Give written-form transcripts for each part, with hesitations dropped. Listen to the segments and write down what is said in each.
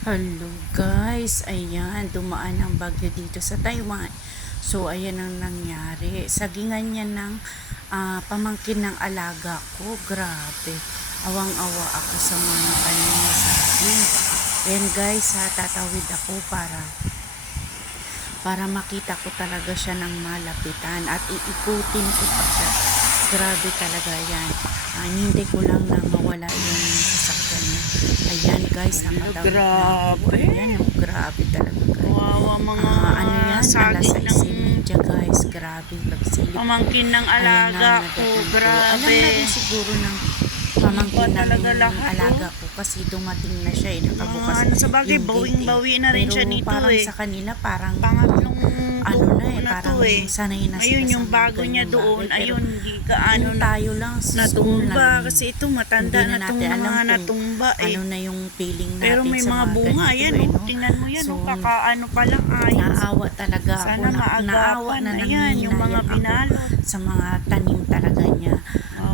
Hello guys, ayan, dumaan ang bagyo dito sa Taiwan. So ayan ang nangyari. Sagingan niya ng pamangkin ng alaga ko. Grabe, awang-awa ako sa mga tanim na saging. Ayan guys, tatawid ako para makita ko talaga siya ng malapitan at iikutin ko pa siya. Grabe talaga yan. Hindi ko lang na mawala yung sasakyan niya. Ayan guys, nakatawid na ako. Grabe. Ayan, grabe talaga guys. Kawawa mga Ano yan? Alas saging ng 6:30 guys. Grabe, pagsilip. pamangkin ng alaga ko. Alam na rin Grabe. siguro ng pamangkin talaga ng lahat, alaga ko kasi dumating na siya nakabukas Sa bagay, yung gate bawing-bawi na rin Pero siya nito parang eh. sa kanila parang Pangatlong ano na buko na parang to eh. sanay na sila Ayun sa yung mga bago niya ganyang doon. bagay. Pero Ayun, di kaano yung tayo lang sa school natumba. lang, Kasi ito matanda hindi na na itong natin alam mga kung natumba eh. ano na yung feeling natin Pero may sa mga bunga. ganito, Ayan, no? tingnan mo yan. So, Kakaano pa lang ayos. Naawa talaga ako. Sana Naawa maagapan. na Ayan, yung mga nangihinayang ako binalot. sa mga tanim talaga niya.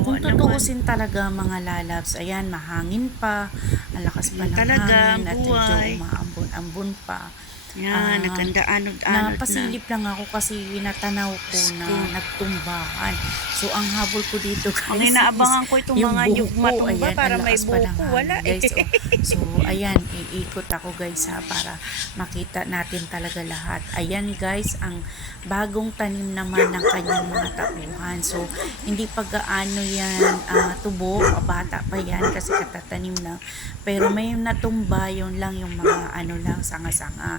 Kung naman. tutuusin talaga mga lalabs, ayan, mahangin pa, ang lakas pa ng Talaga, hangin, at medyo buhay. umaambon-ambon pa. Yan, naganda-anod-anod na. Napasilip lang ako kasi natanaw ko na nagtumbahan. So, ang habol ko dito guys, Ang inaabangan ko itong mga buko. matumba Ayan, para ang may lakas pa ng buko. hangin, Wala eh. guys. So, ayan, iikot ako guys para makita natin talaga lahat. Ayan guys, ang bagong tanim naman ng kanyang mga tauhan. So, hindi pa gaano yan tubo, bata pa yan kasi katatanim lang. Pero may natumba, yun lang yung mga lang, sanga-sanga.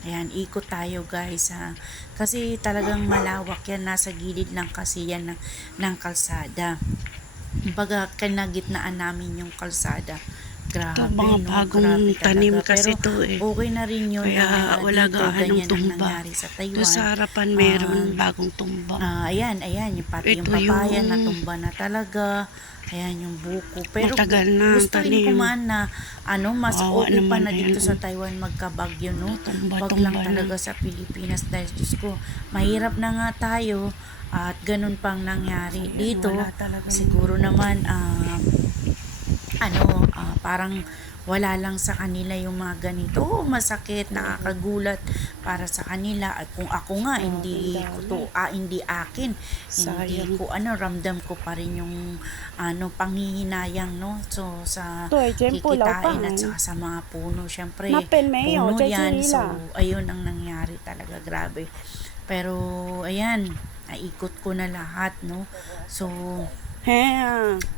Ayan, ikot tayo guys ha. Kasi talagang malawak yan, nasa gilid lang kasi yan ng kalsada. Kumbaga, kanagitnaan namin yung kalsada. Grabe, Ito, mga bagong grabe tanim talaga. kasi Pero to eh. okay na rin yun. Kaya wala dito, gaanong ganyan ang tumba. nangyari sa Taiwan. Ito sa harapan meron bagong tumba. Ayan, yung pati yung Ito papaya yung- natumba na talaga. Ayan yung buko. Pero Matagal na ang gustuin tanim. ko man na mas Kawawa okay pa naman na na dito yan. sa Taiwan magkabagyo, no? Wag Tumba-tumba lang na. talaga sa Pilipinas dahil Diyos ko, mahirap na nga tayo at ganun pang nangyari dito. Wala talaga Siguro naman parang wala lang sa kanila yung mga ganito. Masakit, nakakagulat para sa kanila. At kung ako nga, hindi akin. Hindi ko, ramdam ko pa rin yung, panghihinayang, no? So, sa kikitain at saka sa mga puno. Siyempre, puno yan. So, ayun ang nangyari talaga. Grabe. Pero, ayan, naikot ko na lahat, no? So,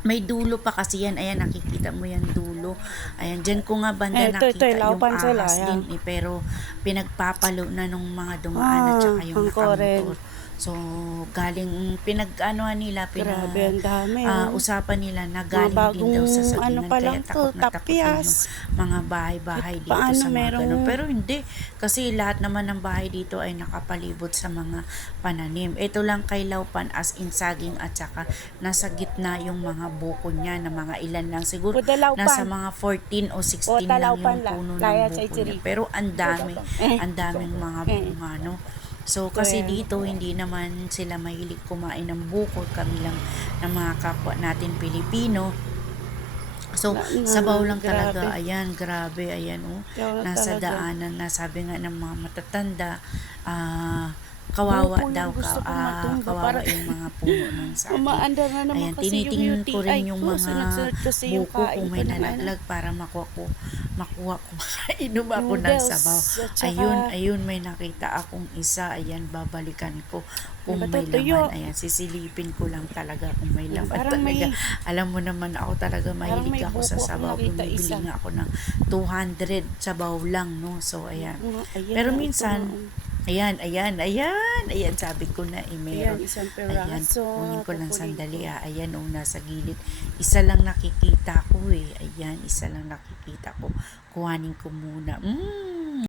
may dulo pa kasi yan. Ayan, nakikita mo yan dulo. Ayan, dyan ko nga banda nakita yung ahas din eh. Pero pinagpapalo na nung mga dumaan at saka yung nakamotor. So, galing nila, Grabe, ang dami. usapan nila na galing din daw sa sagingan. Kaya takot na takot yung mga bahay-bahay dito sa mga ganun. Pero hindi, kasi lahat naman ng bahay dito ay nakapalibot sa mga pananim. Ito lang kay Laupan as in saging at saka nasa gitna yung mga buko niya na mga ilan lang. Siguro nasa mga 14 o 16 lang yung puno ng buko niya. Pero ang daming mga bunga, no? So, kasi dito, hindi naman sila mahilig kumain ng buko. Kami lang ng mga kapwa natin Pilipino. So, sabaw lang talaga. Ayan, grabe. Ayan, nasa daanan na sabi nga ng mga matatanda, kawawa daw kawawa yung mga puno ng saging. Ayan, tinitingnan ko rin yung mga buko kung may nalaglag para makuha ko makainom ako ng sabaw. Ayun, may nakita akong isa. Ayan, babalikan ko kung may laman. Ayan, sisilipin ko lang talaga kung may laman talaga. Alam mo naman ako talaga mahilig ako sa sabaw. Bumibili nga ako ng 200 sabaw lang, no? So, ayan. Pero minsan, Ayan, sabi ko na meron. Ayan, kunin ko lang sandali Ayan, nasa gilid. Isa lang nakikita ko Ayan, isa lang nakikita ko. Kuhanin ko muna.